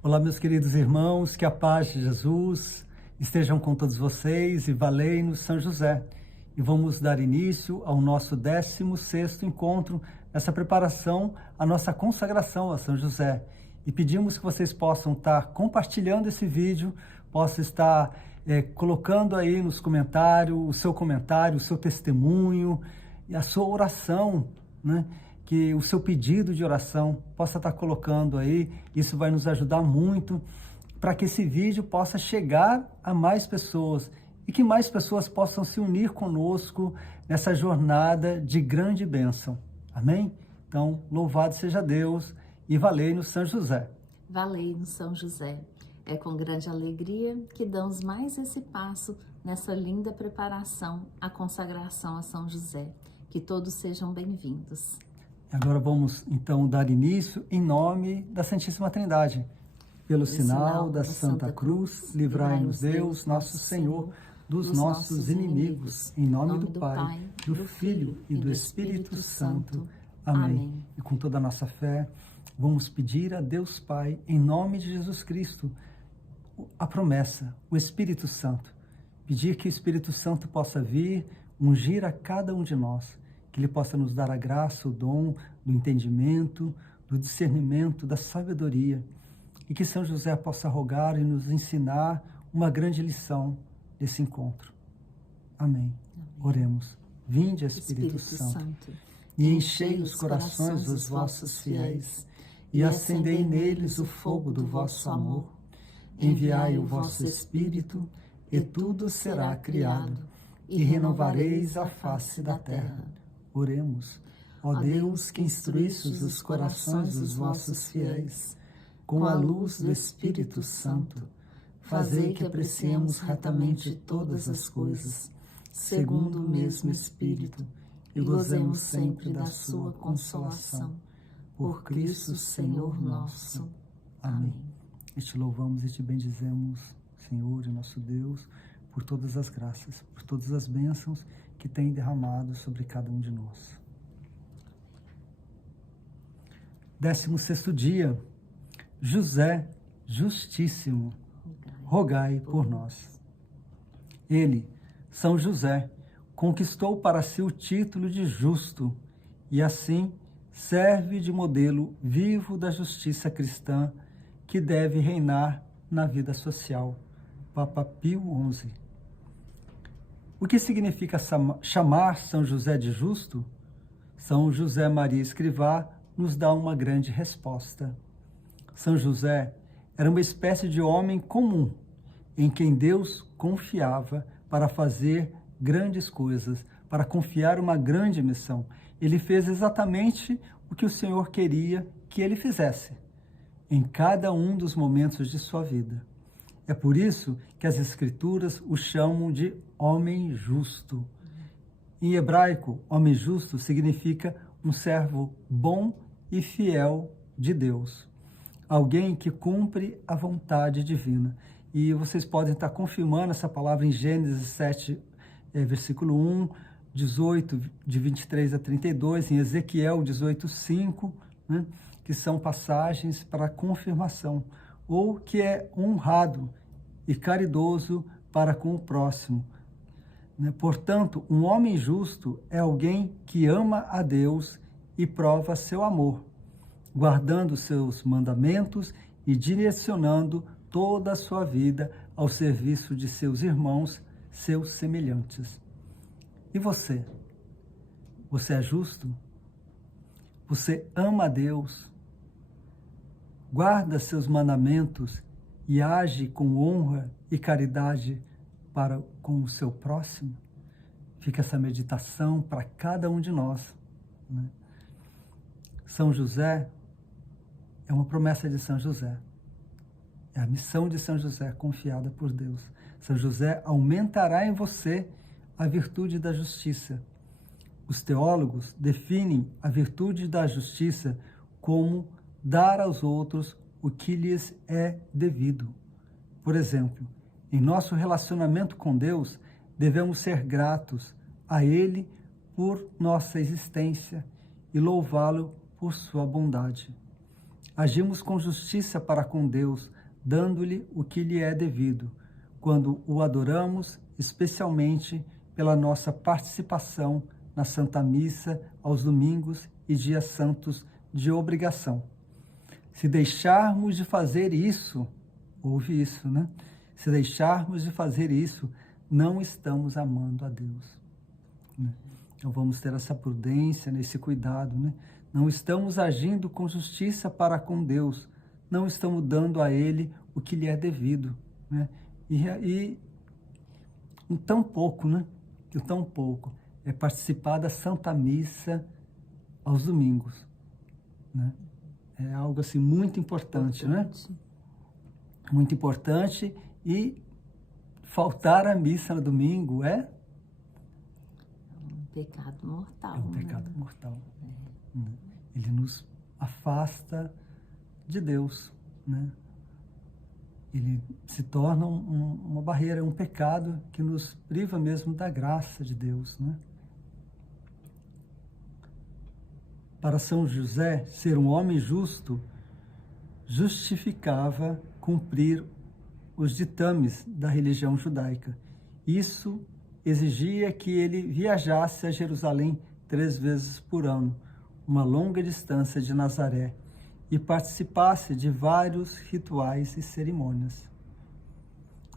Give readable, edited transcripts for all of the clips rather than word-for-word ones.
Olá, meus queridos irmãos, que a paz de Jesus estejam com todos vocês e valei-nos São José. E vamos dar início ao nosso 16º encontro, essa preparação, a nossa consagração a São José. E pedimos que vocês possam estar compartilhando esse vídeo, possam estar colocando aí nos comentários o seu testemunho e a sua oração, né? Que o seu pedido de oração possa estar colocando aí, isso vai nos ajudar muito para que esse vídeo possa chegar a mais pessoas e que mais pessoas possam se unir conosco nessa jornada de grande bênção. Amém? Então, louvado seja Deus e valei-nos São José. Valei-nos São José. É com grande alegria que damos mais esse passo nessa linda preparação à consagração a São José. Que todos sejam bem-vindos. Agora vamos, então, dar início em nome da Santíssima Trindade. Pelo sinal da Santa Cruz, livrai-nos Deus, nosso Senhor, dos nossos inimigos. Em nome do Pai, do Filho e do Espírito Santo. Amém. E com toda a nossa fé, vamos pedir a Deus Pai, em nome de Jesus Cristo, a promessa, o Espírito Santo. Pedir que o Espírito Santo possa vir, ungir a cada um de nós, que Ele possa nos dar a graça, o dom do entendimento, do discernimento, da sabedoria, e que São José possa rogar e nos ensinar uma grande lição desse encontro. Amém. Oremos. Vinde, Espírito Santo, e enchei os corações dos vossos fiéis, e acendei neles o fogo do vosso amor. Enviai o vosso Espírito, e tudo será criado, e renovareis a face da terra. Oremos. Ó Deus, que instruístes os corações dos vossos fiéis, com a luz do Espírito Santo, fazei que apreciemos retamente todas as coisas, segundo o mesmo Espírito, e gozemos sempre da sua consolação. Por Cristo, Senhor nosso. Amém. E te louvamos e te bendizemos, Senhor e nosso Deus, por todas as graças, por todas as bênçãos que tem derramado sobre cada um de nós. 16º dia. José Justíssimo, rogai por nós. Ele, São José, conquistou para si o título de justo e assim serve de modelo vivo da justiça cristã que deve reinar na vida social. Papa Pio XI. O que significa chamar São José de justo? São José Maria Escrivá nos dá uma grande resposta. São José era uma espécie de homem comum, em quem Deus confiava para fazer grandes coisas, para confiar uma grande missão. Ele fez exatamente o que o Senhor queria que ele fizesse, em cada um dos momentos de sua vida. É por isso que as Escrituras o chamam de homem justo. Em hebraico, homem justo significa um servo bom e fiel de Deus. Alguém que cumpre a vontade divina. E vocês podem estar confirmando essa palavra em Gênesis 7, versículo 1, 18, de 23 a 32, em Ezequiel 18, 5, né, que são passagens para confirmação, ou que é honrado e caridoso para com o próximo. Portanto, um homem justo é alguém que ama a Deus e prova seu amor, guardando seus mandamentos e direcionando toda a sua vida ao serviço de seus irmãos, seus semelhantes. E você? Você é justo? Você ama a Deus? Guarda seus mandamentos e age com honra e caridade para com o seu próximo? Fica essa meditação para cada um de nós, né? São José é uma promessa de São José. É a missão de São José confiada por Deus. São José aumentará em você a virtude da justiça. Os teólogos definem a virtude da justiça como dar aos outros o que lhes é devido. Por exemplo, em nosso relacionamento com Deus, devemos ser gratos a Ele por nossa existência e louvá-lo por sua bondade. Agimos com justiça para com Deus, dando-lhe o que lhe é devido, quando o adoramos, especialmente pela nossa participação na Santa Missa aos domingos e dias santos de obrigação. Se deixarmos de fazer isso, ouve isso, né? Se deixarmos de fazer isso, não estamos amando a Deus. Né? Então vamos ter essa prudência, esse cuidado, né? Não estamos agindo com justiça para com Deus, não estamos dando a Ele o que lhe é devido, né? E tão pouco, né? E tão pouco é participar da Santa Missa aos domingos, né? É algo assim muito importante, né? Muito importante, e faltar à missa no domingo é um pecado mortal. É um pecado mortal. Ele nos afasta de Deus, né? Ele se torna uma barreira, um pecado que nos priva mesmo da graça de Deus, né? Para São José, ser um homem justo justificava cumprir os ditames da religião judaica. Isso exigia que ele viajasse a Jerusalém 3 vezes por ano, uma longa distância de Nazaré, e participasse de vários rituais e cerimônias.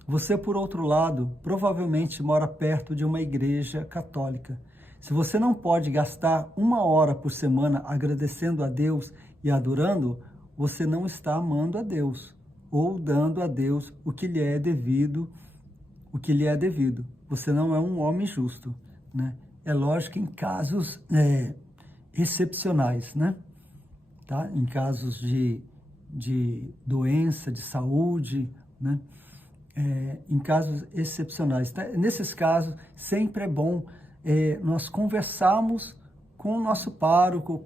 Você, por outro lado, provavelmente mora perto de uma igreja católica. Se você não pode gastar 1 hora por semana agradecendo a Deus e adorando, você não está amando a Deus, ou dando a Deus o que lhe é devido, Você não é um homem justo, né? É lógico que em casos excepcionais, né? Tá? Em casos de doença, de saúde, né? Em casos excepcionais. Tá? Nesses casos, sempre é bom nós conversarmos com o nosso pároco,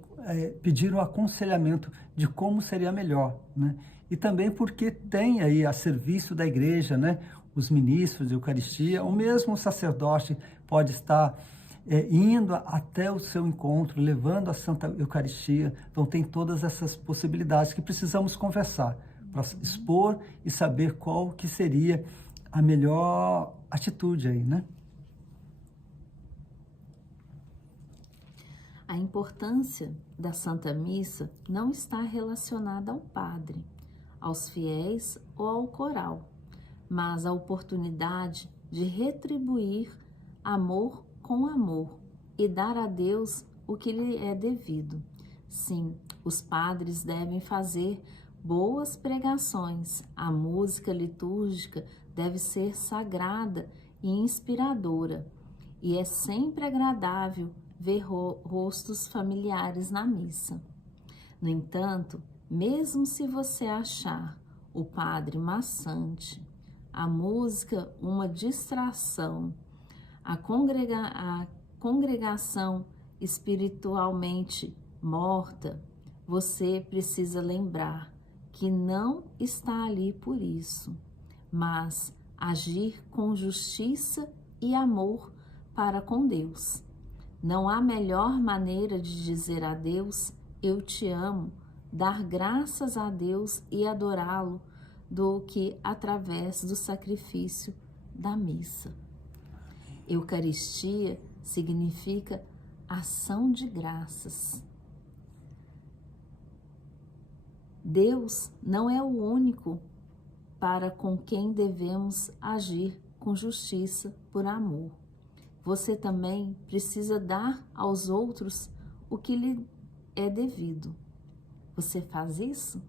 pedir um aconselhamento de como seria melhor, né? E também porque tem aí a serviço da igreja, né? Os ministros de Eucaristia, ou mesmo o sacerdote pode estar indo até o seu encontro, levando a Santa Eucaristia. Então tem todas essas possibilidades que precisamos conversar para expor e saber qual que seria a melhor atitude aí, né? A importância da Santa Missa não está relacionada ao padre, aos fiéis ou ao coral, mas a oportunidade de retribuir amor com amor e dar a Deus o que lhe é devido. Sim, os padres devem fazer boas pregações, a música litúrgica deve ser sagrada e inspiradora, e é sempre agradável ver rostos familiares na missa. No entanto, mesmo se você achar o padre maçante, a música uma distração, a congregação espiritualmente morta, você precisa lembrar que não está ali por isso, mas agir com justiça e amor para com Deus. Não há melhor maneira de dizer a Deus, eu te amo, dar graças a Deus e adorá-lo, do que através do sacrifício da missa. Eucaristia significa ação de graças. Deus não é o único para com quem devemos agir com justiça por amor. Você também precisa dar aos outros o que lhe é devido. Você faz isso?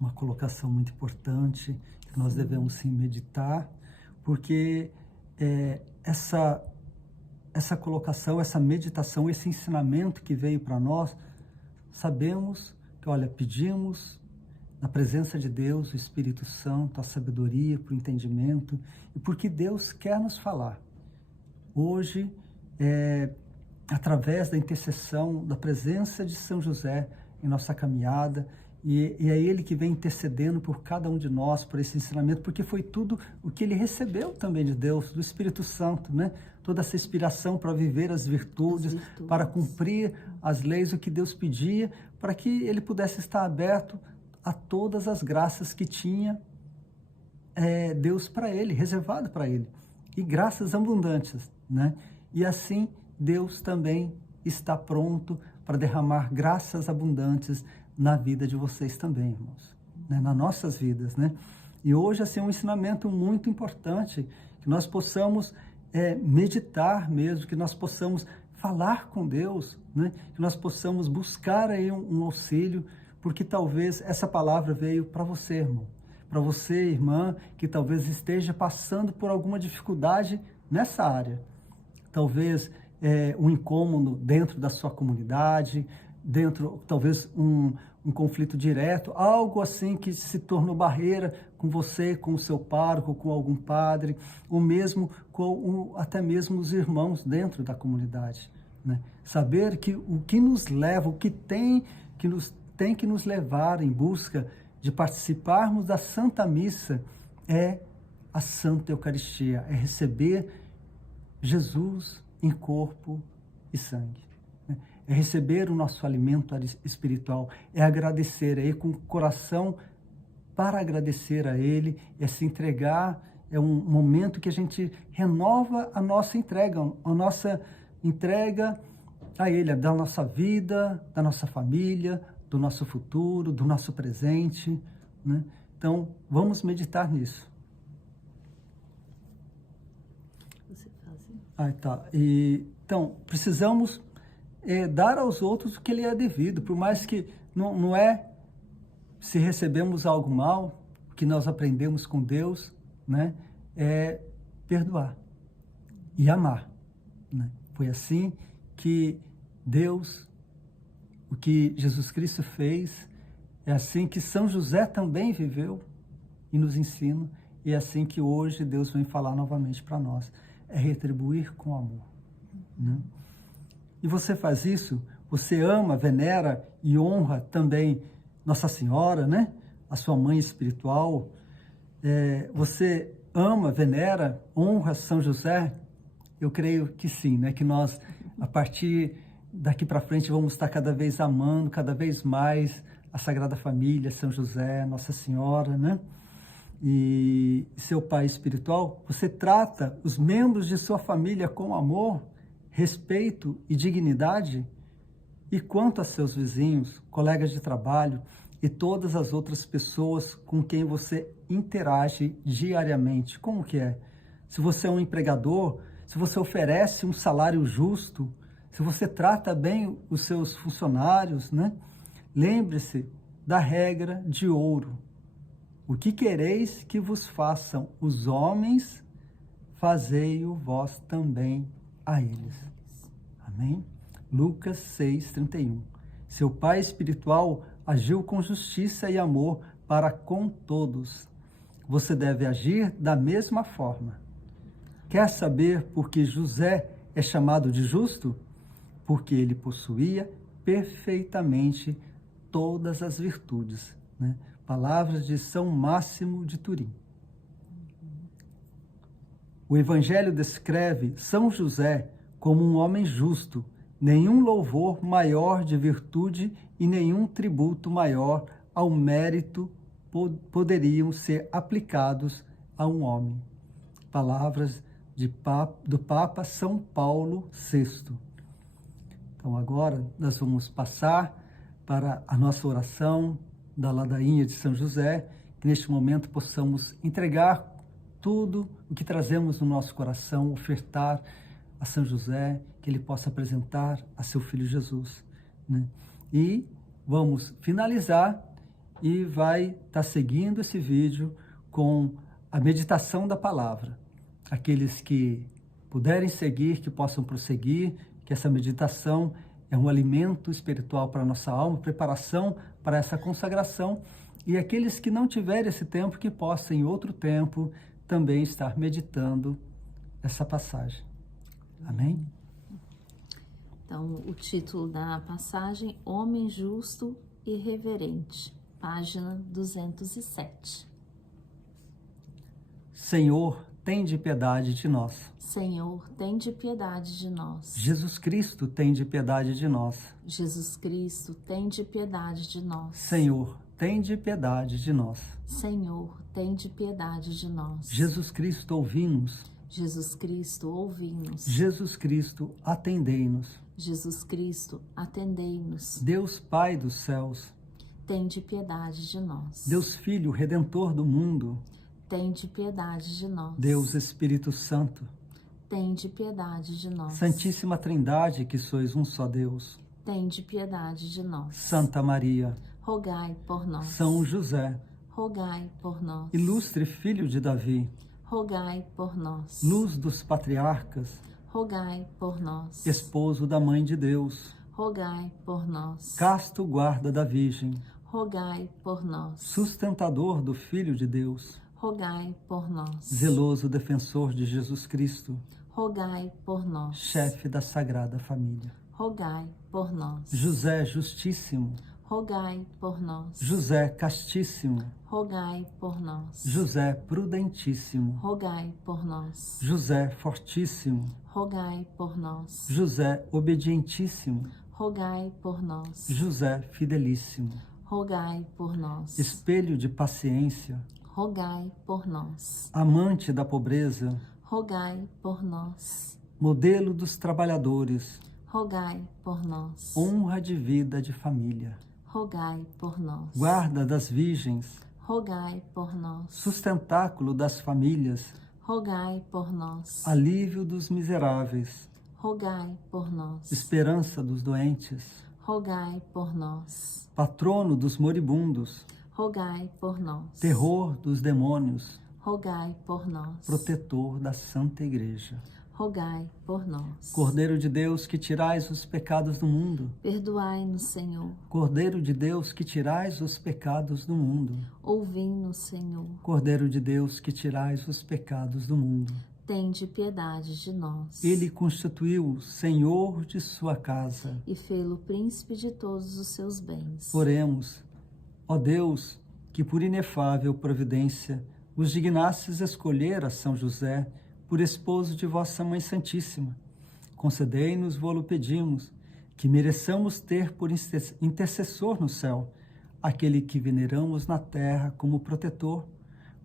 Uma colocação muito importante que nós devemos sim meditar, porque essa colocação, essa meditação, esse ensinamento que veio para nós, sabemos que, olha, pedimos na presença de Deus, o Espírito Santo, a sabedoria para o entendimento, e porque Deus quer nos falar. Hoje, através da intercessão, da presença de São José em nossa caminhada, E é Ele que vem intercedendo por cada um de nós, por esse ensinamento, porque foi tudo o que Ele recebeu também de Deus, do Espírito Santo, né? Toda essa inspiração para viver as virtudes, para cumprir as leis, o que Deus pedia, para que Ele pudesse estar aberto a todas as graças que tinha Deus para Ele, reservado para Ele. E graças abundantes, né? E assim, Deus também está pronto para derramar graças abundantes na vida de vocês também, irmãos, né? Nas nossas vidas, né? E hoje, assim, é um ensinamento muito importante, que nós possamos meditar mesmo, que nós possamos falar com Deus, né? Que nós possamos buscar aí um auxílio, porque talvez essa palavra veio para você, irmão, para você, irmã, que talvez esteja passando por alguma dificuldade nessa área, talvez um incômodo dentro da sua comunidade, talvez um conflito direto, algo assim que se tornou barreira com você, com o seu pároco, com algum padre, ou mesmo até mesmo os irmãos dentro da comunidade, né? Saber que o que nos leva, o que tem que nos levar em busca de participarmos da Santa Missa é a Santa Eucaristia, é receber Jesus em corpo e sangue. É receber o nosso alimento espiritual, é agradecer, é ir com o coração para agradecer a Ele, é se entregar, é um momento que a gente renova a nossa entrega a Ele, da nossa vida, da nossa família, do nosso futuro, do nosso presente, né? Então, vamos meditar nisso. Você faz. Tá. Então, precisamos dar aos outros o que lhe é devido, por mais que não é se recebemos algo mal, o que nós aprendemos com Deus, né, é perdoar e amar, né? Foi assim que Deus, o que Jesus Cristo fez, é assim que São José também viveu e nos ensina, e é assim que hoje Deus vem falar novamente para nós, é retribuir com amor, né? E você faz isso, você ama, venera e honra também Nossa Senhora, né? A sua mãe espiritual. Você ama, venera, honra São José? Eu creio que sim, né? Que nós, a partir daqui para frente, vamos estar cada vez amando, cada vez mais a Sagrada Família, São José, Nossa Senhora, né? E seu pai espiritual, você trata os membros de sua família com amor, respeito e dignidade? E quanto a seus vizinhos, colegas de trabalho e todas as outras pessoas com quem você interage diariamente, como que é? Se você é um empregador, se você oferece um salário justo, se você trata bem os seus funcionários, né? Lembre-se da regra de ouro. O que quereis que vos façam os homens, fazei-o vós também a eles. Amém? Lucas 6:31. Seu pai espiritual agiu com justiça e amor para com todos. Você deve agir da mesma forma. Quer saber por que José é chamado de justo? Porque ele possuía perfeitamente todas as virtudes, né? Palavras de São Máximo de Turim. O Evangelho descreve São José como um homem justo, nenhum louvor maior de virtude e nenhum tributo maior ao mérito poderiam ser aplicados a um homem. Palavras do Papa São Paulo VI. Então agora nós vamos passar para a nossa oração da ladainha de São José, que neste momento possamos entregar tudo o que trazemos no nosso coração, ofertar a São José, que ele possa apresentar a seu Filho Jesus, né? E vamos finalizar e vai estar seguindo esse vídeo com a meditação da palavra. Aqueles que puderem seguir, que possam prosseguir, que essa meditação é um alimento espiritual para a nossa alma, preparação para essa consagração, e aqueles que não tiverem esse tempo, que possam em outro tempo também estar meditando essa passagem. Amém? Então, o título da passagem, Homem Justo e Reverente, página 207. Senhor, tende piedade de nós. Senhor, tende piedade de nós. Jesus Cristo, tende piedade de nós. Jesus Cristo, tende piedade de nós. Senhor, tende piedade de nós. Senhor, tende piedade de nós. Jesus Cristo, ouvi-nos. Jesus Cristo, ouvi-nos. Jesus Cristo, atendei-nos. Jesus Cristo, atendei-nos. Deus Pai dos céus, tende piedade de nós. Deus Filho, Redentor do mundo, tende piedade de nós. Deus Espírito Santo, tende piedade de nós. Santíssima Trindade, que sois um só Deus, tende piedade de nós. Santa Maria, rogai por nós. São José, rogai por nós. Ilustre Filho de Davi, rogai por nós. Luz dos patriarcas, rogai por nós. Esposo da Mãe de Deus, rogai por nós. Casto guarda da Virgem, rogai por nós. Sustentador do Filho de Deus, rogai por nós. Zeloso defensor de Jesus Cristo, rogai por nós. Chefe da Sagrada Família, rogai por nós. José Justíssimo, rogai por nós. José Castíssimo, rogai por nós. José Prudentíssimo, rogai por nós. José Fortíssimo, rogai por nós. José Obedientíssimo, rogai por nós. José Fidelíssimo, rogai por nós. Espelho de paciência, rogai por nós. Amante da pobreza, rogai por nós. Modelo dos trabalhadores, rogai por nós. Honra de vida de família, rogai por nós. Guarda das virgens, rogai por nós. Sustentáculo das famílias, rogai por nós. Alívio dos miseráveis, rogai por nós. Esperança dos doentes, rogai por nós. Patrono dos moribundos, rogai por nós. Terror dos demônios, rogai por nós. Protetor da Santa Igreja, rogai por nós. Cordeiro de Deus, que tirais os pecados do mundo, perdoai-nos, Senhor. Cordeiro de Deus, que tirais os pecados do mundo, ouvi-nos, Senhor. Cordeiro de Deus, que tirais os pecados do mundo, tende piedade de nós. Ele constituiu Senhor de sua casa, e fê-lo príncipe de todos os seus bens. Oremos. Ó Deus, que por inefável providência os dignastes escolher a São José por esposo de vossa Mãe Santíssima, concedei-nos, vô-lo pedimos, que mereçamos ter por intercessor no céu aquele que veneramos na terra como protetor,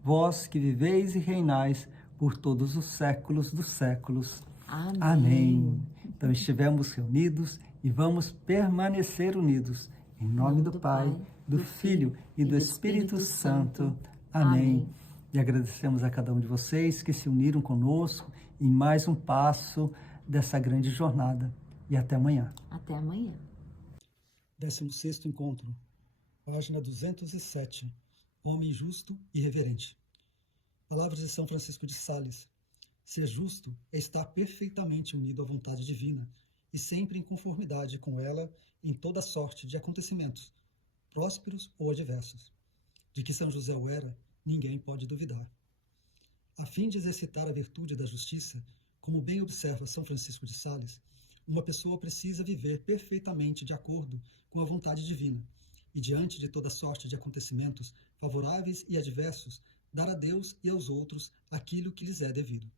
vós que viveis e reinais por todos os séculos dos séculos. Amém. Amém. Então estivemos reunidos e vamos permanecer unidos. Em nome do Pai, do Filho e do Espírito Santo. Amém. E agradecemos a cada um de vocês que se uniram conosco em mais um passo dessa grande jornada. E até amanhã. Até amanhã. 16º encontro, página 207. Homem justo e reverente. Palavras de São Francisco de Sales. Ser justo é estar perfeitamente unido à vontade divina e sempre em conformidade com ela em toda sorte de acontecimentos, prósperos ou adversos. De que São José o era, ninguém pode duvidar. A fim de exercitar a virtude da justiça, como bem observa São Francisco de Sales, uma pessoa precisa viver perfeitamente de acordo com a vontade divina e, diante de toda sorte de acontecimentos favoráveis e adversos, dar a Deus e aos outros aquilo que lhes é devido.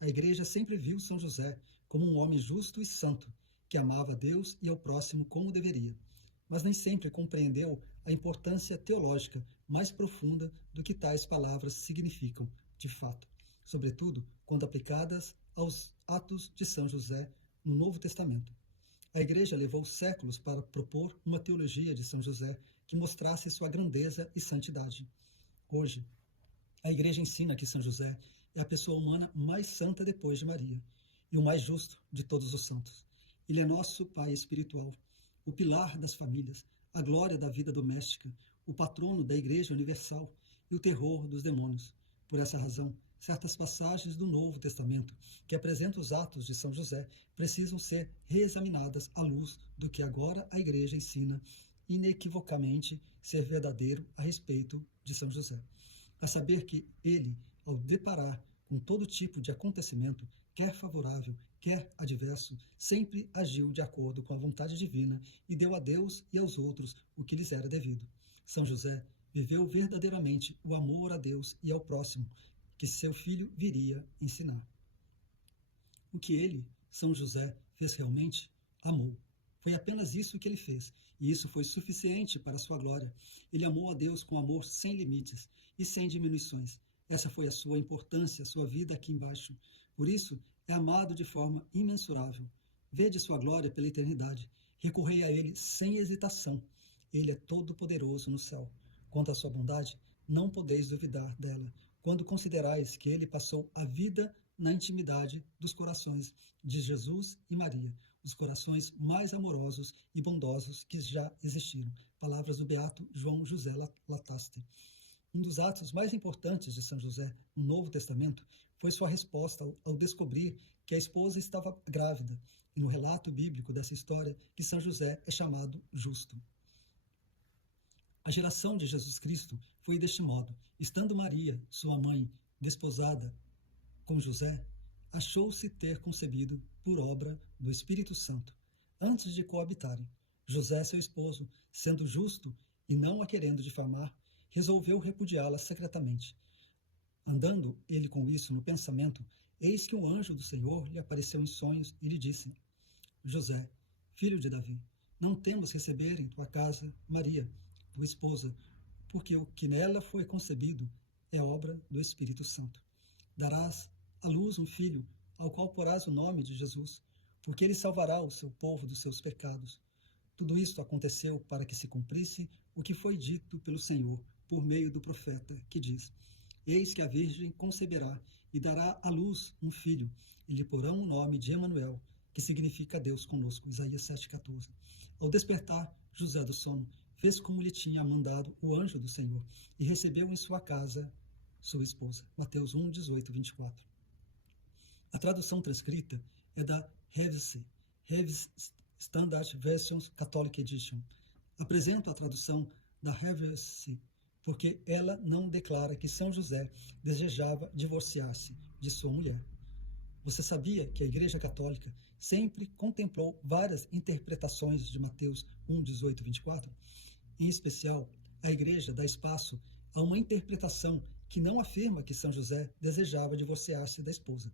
A Igreja sempre viu São José como um homem justo e santo, que amava a Deus e ao próximo como deveria, mas nem sempre compreendeu a importância teológica mais profunda do que tais palavras significam, de fato, sobretudo quando aplicadas aos atos de São José no Novo Testamento. A Igreja levou séculos para propor uma teologia de São José que mostrasse sua grandeza e santidade. Hoje, a Igreja ensina que São José é a pessoa humana mais santa depois de Maria e o mais justo de todos os santos. Ele é nosso Pai espiritual, o pilar das famílias, a glória da vida doméstica, o patrono da Igreja Universal e o terror dos demônios. Por essa razão, certas passagens do Novo Testamento que apresentam os atos de São José precisam ser reexaminadas à luz do que agora a Igreja ensina inequivocamente ser verdadeiro a respeito de São José. A saber que ele, ao deparar com todo tipo de acontecimento, quer favorável, quer adverso, sempre agiu de acordo com a vontade divina e deu a Deus e aos outros o que lhes era devido. São José viveu verdadeiramente o amor a Deus e ao próximo, que seu filho viria ensinar. O que ele, São José, fez realmente? Amou. Foi apenas isso que ele fez, e isso foi suficiente para a sua glória. Ele amou a Deus com amor sem limites e sem diminuições. Essa foi a sua importância, a sua vida aqui embaixo. Por isso, é amado de forma imensurável. Vede sua glória pela eternidade. Recorrei a ele sem hesitação. Ele é todo-poderoso no céu. Quanto à sua bondade, não podeis duvidar dela, quando considerais que ele passou a vida na intimidade dos corações de Jesus e Maria, os corações mais amorosos e bondosos que já existiram. Palavras do beato João José Lataste. Um dos atos mais importantes de São José no Novo Testamento foi sua resposta ao descobrir que a esposa estava grávida, e no relato bíblico dessa história que São José é chamado justo. A geração de Jesus Cristo foi deste modo. Estando Maria, sua mãe, desposada com José, achou-se ter concebido por obra do Espírito Santo, antes de coabitarem. José, seu esposo, sendo justo e não a querendo difamar, resolveu repudiá-la secretamente. Andando ele com isso no pensamento, eis que um anjo do Senhor lhe apareceu em sonhos e lhe disse: José, filho de Davi, não temas receber em tua casa Maria, tua esposa, porque o que nela foi concebido é obra do Espírito Santo. Darás à luz um filho, ao qual porás o nome de Jesus, porque ele salvará o seu povo dos seus pecados. Tudo isto aconteceu para que se cumprisse o que foi dito pelo Senhor, por meio do profeta, que diz: Eis que a Virgem conceberá e dará à luz um filho, e lhe porão o nome de Emanuel, que significa Deus conosco. Isaías 7,14. Ao despertar José do sono, fez como lhe tinha mandado o anjo do Senhor, e recebeu em sua casa sua esposa. Mateus 1, 18, 24. A tradução transcrita é da Revised Standard Versions Catholic Edition. Apresento a tradução da Revised porque ela não declara que São José desejava divorciar-se de sua mulher. Você sabia que a Igreja Católica sempre contemplou várias interpretações de Mateus 1, 18, 24? Em especial, a Igreja dá espaço a uma interpretação que não afirma que São José desejava divorciar-se da esposa.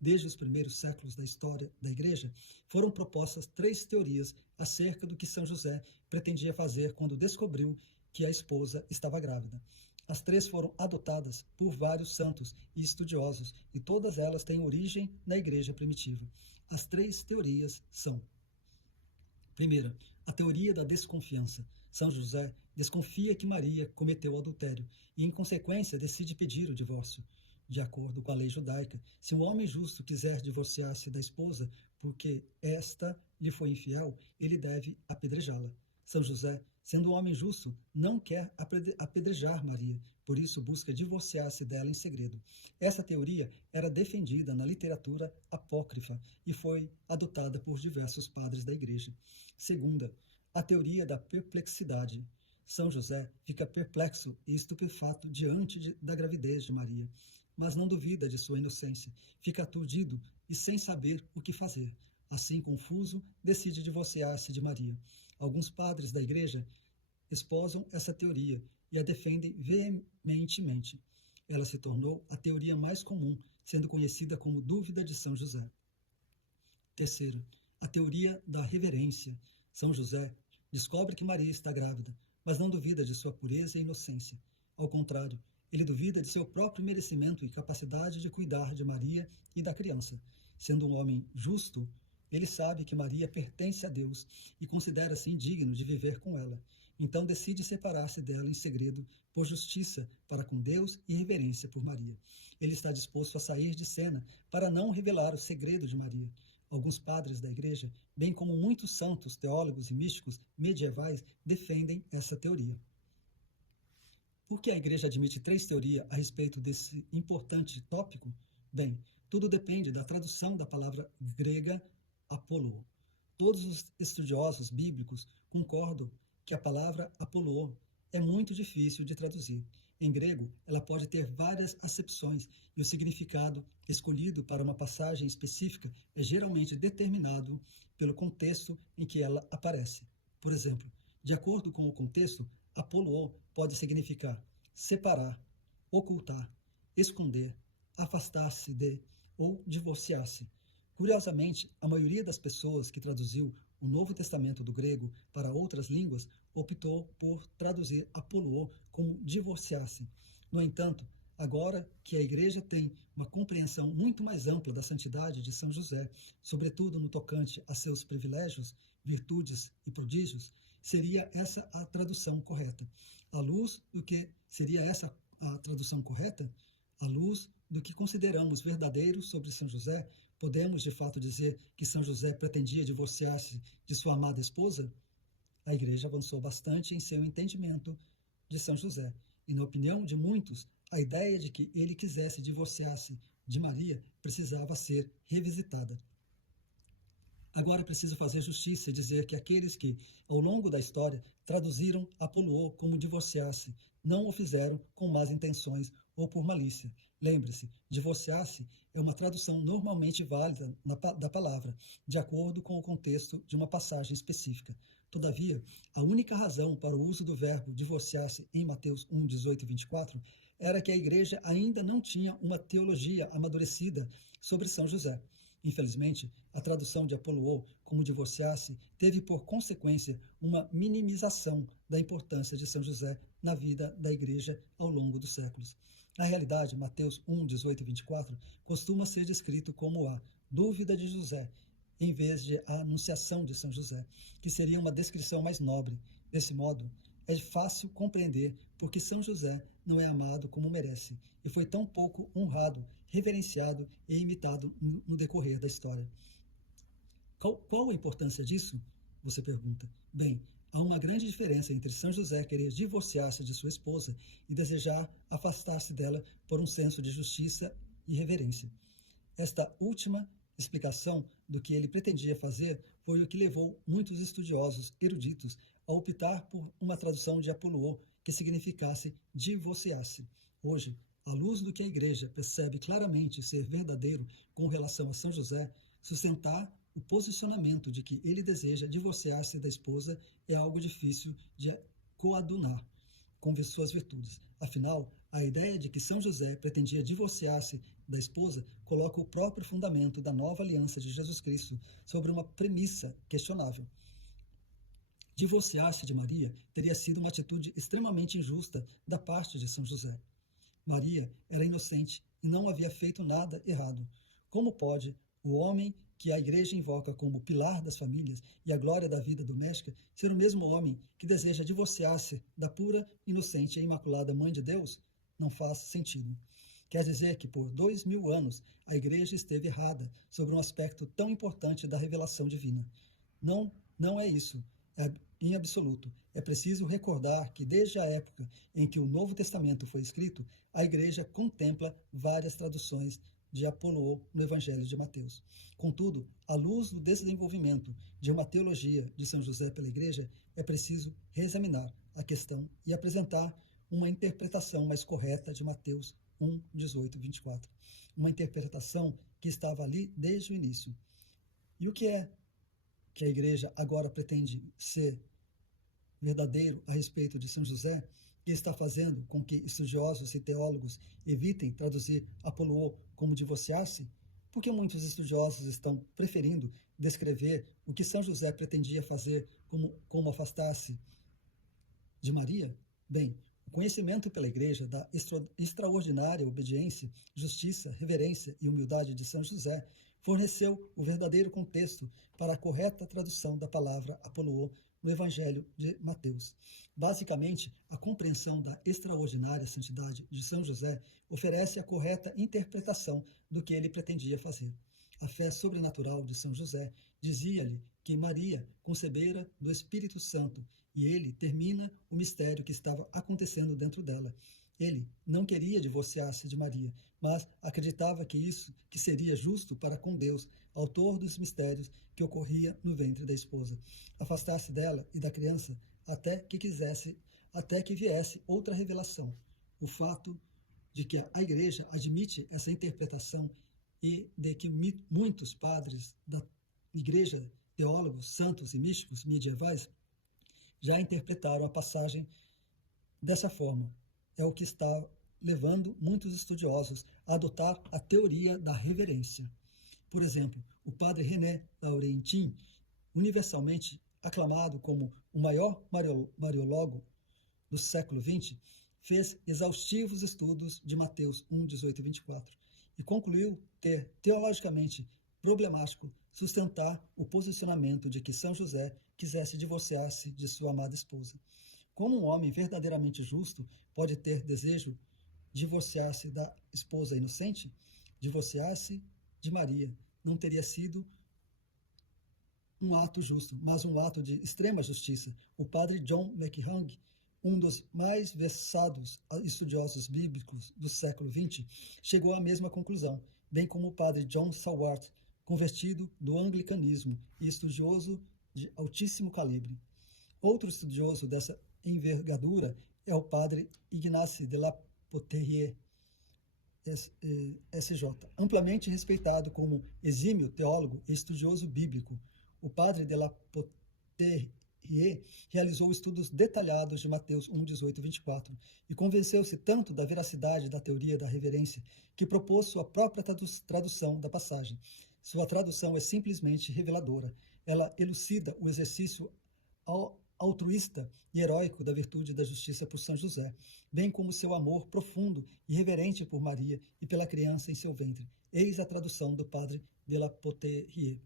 Desde os primeiros séculos da história da Igreja, foram propostas 3 teorias acerca do que São José pretendia fazer quando descobriu que a esposa estava grávida. As 3 foram adotadas por vários santos e estudiosos, e todas elas têm origem na Igreja primitiva. As 3 teorias são: primeira, a teoria da desconfiança. São José desconfia que Maria cometeu adultério e, em consequência, decide pedir o divórcio. De acordo com a lei judaica, se um homem justo quiser divorciar-se da esposa porque esta lhe foi infiel, ele deve apedrejá-la. São José, sendo um homem justo, não quer apedrejar Maria, por isso busca divorciar-se dela em segredo. Essa teoria era defendida na literatura apócrifa e foi adotada por diversos padres da Igreja. Segunda, a teoria da perplexidade. São José fica perplexo e estupefato diante da gravidez de Maria, mas não duvida de sua inocência, fica aturdido e sem saber o que fazer. Assim, confuso, decide divorciar-se de Maria. Alguns padres da Igreja esposam essa teoria e a defendem veementemente. Ela se tornou a teoria mais comum, sendo conhecida como dúvida de São José. Terceiro, a teoria da reverência. São José descobre que Maria está grávida, mas não duvida de sua pureza e inocência. Ao contrário, ele duvida de seu próprio merecimento e capacidade de cuidar de Maria e da criança. Sendo um homem justo, ele sabe que Maria pertence a Deus e considera-se indigno de viver com ela. Então decide separar-se dela em segredo, por justiça para com Deus e reverência por Maria. Ele está disposto a sair de cena para não revelar o segredo de Maria. Alguns padres da Igreja, bem como muitos santos, teólogos e místicos medievais, defendem essa teoria. Por que a Igreja admite 3 teorias a respeito desse importante tópico? Bem, tudo depende da tradução da palavra grega apollo. Todos os estudiosos bíblicos concordam que a palavra apollo é muito difícil de traduzir. Em grego, ela pode ter várias acepções e o significado escolhido para uma passagem específica é geralmente determinado pelo contexto em que ela aparece. Por exemplo, de acordo com o contexto, Apoluo pode significar separar, ocultar, esconder, afastar-se de ou divorciar-se. Curiosamente, a maioria das pessoas que traduziu o Novo Testamento do grego para outras línguas optou por traduzir apoluo como divorciar-se. No entanto, agora que a Igreja tem uma compreensão muito mais ampla da santidade de São José, sobretudo no tocante a seus privilégios, virtudes e prodígios, seria essa a tradução correta. À luz do que seria essa a tradução correta, à luz do que consideramos verdadeiro sobre São José, podemos de fato dizer que São José pretendia divorciar-se de sua amada esposa? A Igreja avançou bastante em seu entendimento de São José, e na opinião de muitos, a ideia de que ele quisesse divorciar-se de Maria precisava ser revisitada. Agora é preciso fazer justiça e dizer que aqueles que, ao longo da história, traduziram apoluo como divorciar-se, não o fizeram com más intenções ou por malícia. Lembre-se, divorciar-se é uma tradução normalmente válida da palavra, de acordo com o contexto de uma passagem específica. Todavia, a única razão para o uso do verbo divorciar-se em Mateus 1, 18 e 24 era que a Igreja ainda não tinha uma teologia amadurecida sobre São José. Infelizmente, a tradução de apoluo como divorciar-se teve por consequência uma minimização da importância de São José na vida da Igreja ao longo dos séculos. Na realidade, Mateus 1, 18 e 24 costuma ser descrito como a dúvida de José, em vez de a anunciação de São José, que seria uma descrição mais nobre. Desse modo, é fácil compreender porque São José não é amado como merece e foi tão pouco honrado, reverenciado e imitado no decorrer da história. Qual a importância disso? Você pergunta. Bem, há uma grande diferença entre São José querer divorciar-se de sua esposa e desejar afastar-se dela por um senso de justiça e reverência. Esta última explicação do que ele pretendia fazer foi o que levou muitos estudiosos eruditos a optar por uma tradução de apoluo que significasse divorciar-se. Hoje, à luz do que a Igreja percebe claramente ser verdadeiro com relação a São José, sustentar o posicionamento de que ele deseja divorciar-se da esposa é algo difícil de coadunar com suas virtudes. Afinal, a ideia de que São José pretendia divorciar-se da esposa coloca o próprio fundamento da nova aliança de Jesus Cristo sobre uma premissa questionável. Divorciar-se de Maria teria sido uma atitude extremamente injusta da parte de São José. Maria era inocente e não havia feito nada errado. Como pode o homem que a Igreja invoca como pilar das famílias e a glória da vida doméstica ser o mesmo homem que deseja divorciar-se da pura, inocente e imaculada Mãe de Deus? Não faz sentido. Quer dizer que por 2000 anos a Igreja esteve errada sobre um aspecto tão importante da revelação divina. Não é isso. Em absoluto, é preciso recordar que desde a época em que o Novo Testamento foi escrito, a Igreja contempla várias traduções de apoluo no Evangelho de Mateus. Contudo, à luz do desenvolvimento de uma teologia de São José pela Igreja, é preciso reexaminar a questão e apresentar uma interpretação mais correta de Mateus 1, 18 e 24. Uma interpretação que estava ali desde o início. E o que é que a Igreja agora pretende ser verdadeiro a respeito de São José, que está fazendo com que estudiosos e teólogos evitem traduzir apoluo como divorciar-se? Porque muitos estudiosos estão preferindo descrever o que São José pretendia fazer como afastar-se de Maria? Bem, o conhecimento pela Igreja da extraordinária obediência, justiça, reverência e humildade de São José forneceu o verdadeiro contexto para a correta tradução da palavra apoluo no Evangelho de Mateus. Basicamente, a compreensão da extraordinária santidade de São José oferece a correta interpretação do que ele pretendia fazer. A fé sobrenatural de São José dizia-lhe que Maria concebera do Espírito Santo e ele termina o mistério que estava acontecendo dentro dela. Ele não queria divorciar-se de Maria, mas acreditava que isso que seria justo para com Deus, autor dos mistérios que ocorria no ventre da esposa. Afastar-se dela e da criança até que viesse outra revelação. O fato de que a Igreja admite essa interpretação e de que muitos padres da Igreja, teólogos, santos e místicos medievais já interpretaram a passagem Dessa forma, é o que está levando muitos estudiosos a adotar a teoria da reverência. Por exemplo, o padre René Laurentin, universalmente aclamado como o maior mariólogo do século XX, fez exaustivos estudos de Mateus 1, 18 e 24 e concluiu ter teologicamente problemático sustentar o posicionamento de que São José quisesse divorciar-se de sua amada esposa. Como um homem verdadeiramente justo pode ter desejo de divorciar-se da esposa inocente? Divorciar-se de Maria não teria sido um ato justo, mas um ato de extrema justiça. O padre John McHugh, um dos mais versados estudiosos bíblicos do século XX, chegou à mesma conclusão, bem como o padre John Sawart, convertido do anglicanismo e estudioso de altíssimo calibre. Outro estudioso dessa envergadura é o padre Ignace de la Poterie, SJ, amplamente respeitado como exímio teólogo e estudioso bíblico. O padre de la Poterie realizou estudos detalhados de Mateus 1, 18 e 24 e convenceu-se tanto da veracidade da teoria da reverência que propôs sua própria tradução da passagem. Sua tradução é simplesmente reveladora. Ela elucida o exercício altruísta e heróico da virtude da justiça por São José, bem como seu amor profundo e reverente por Maria e pela criança em seu ventre. Eis a tradução do padre de la Poterie.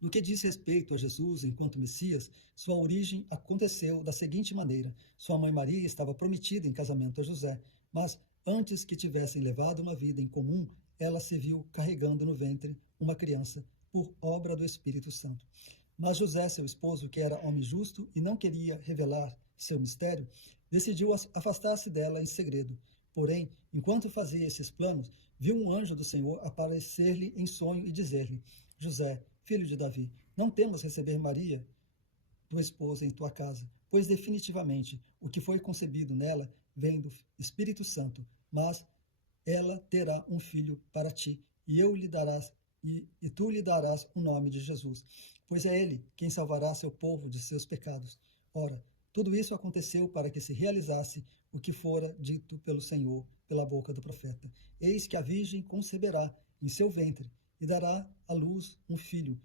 No que diz respeito a Jesus enquanto Messias, sua origem aconteceu da seguinte maneira. Sua mãe Maria estava prometida em casamento a José, mas antes que tivessem levado uma vida em comum, ela se viu carregando no ventre uma criança por obra do Espírito Santo. Mas José, seu esposo, que era homem justo e não queria revelar seu mistério, decidiu afastar-se dela em segredo. Porém, enquanto fazia esses planos, viu um anjo do Senhor aparecer-lhe em sonho e dizer-lhe: José, filho de Davi, não temas receber Maria, tua esposa, em tua casa, pois definitivamente o que foi concebido nela vem do Espírito Santo, mas ela terá um filho para ti, e tu lhe darás o nome de Jesus, pois é ele quem salvará seu povo de seus pecados. Ora, tudo isso aconteceu para que se realizasse o que fora dito pelo Senhor pela boca do profeta. Eis que a virgem conceberá em seu ventre e dará à luz um filho,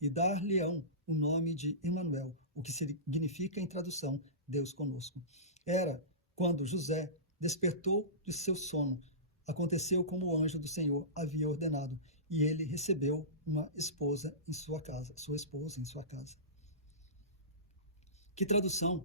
e dar-lhe-ão o nome de Emanuel, o que significa em tradução Deus conosco. Era quando José despertou de seu sono, aconteceu como o anjo do Senhor havia ordenado, e ele recebeu uma esposa em sua casa, sua esposa em sua casa. Que tradução!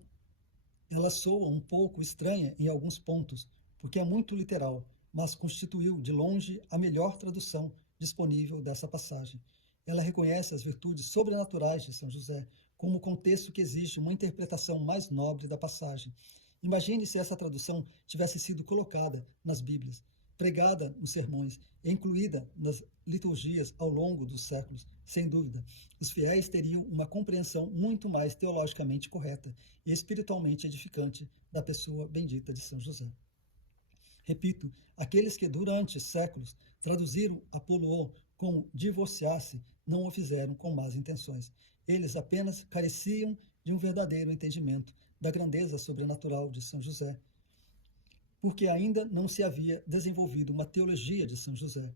Ela soa um pouco estranha em alguns pontos, porque é muito literal, mas constituiu de longe a melhor tradução disponível dessa passagem. Ela reconhece as virtudes sobrenaturais de São José, como contexto que exige uma interpretação mais nobre da passagem. Imagine se essa tradução tivesse sido colocada nas Bíblias, pregada nos sermões e incluída nas liturgias ao longo dos séculos. Sem dúvida, os fiéis teriam uma compreensão muito mais teologicamente correta e espiritualmente edificante da pessoa bendita de São José. Repito, aqueles que durante séculos traduziram Apolô como divorciar-se não o fizeram com más intenções. Eles apenas careciam de um verdadeiro entendimento da grandeza sobrenatural de São José, porque ainda não se havia desenvolvido uma teologia de São José.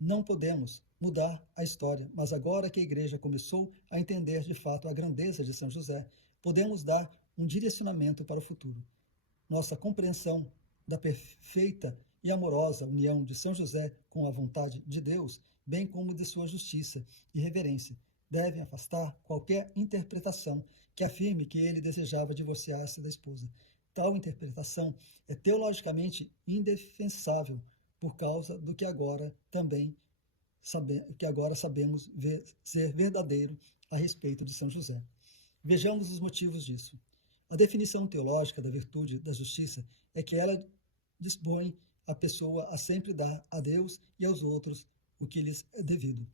Não podemos mudar a história, mas agora que a Igreja começou a entender de fato a grandeza de São José, podemos dar um direcionamento para o futuro. Nossa compreensão da perfeita e amorosa união de São José com a vontade de Deus, bem como de sua justiça e reverência, devem afastar qualquer interpretação que afirme que ele desejava divorciar-se da esposa. Tal interpretação é teologicamente indefensável por causa do que agora sabemos ser verdadeiro a respeito de São José. Vejamos os motivos disso. A definição teológica da virtude da justiça é que ela dispõe a pessoa a sempre dar a Deus e aos outros o que lhes é devido.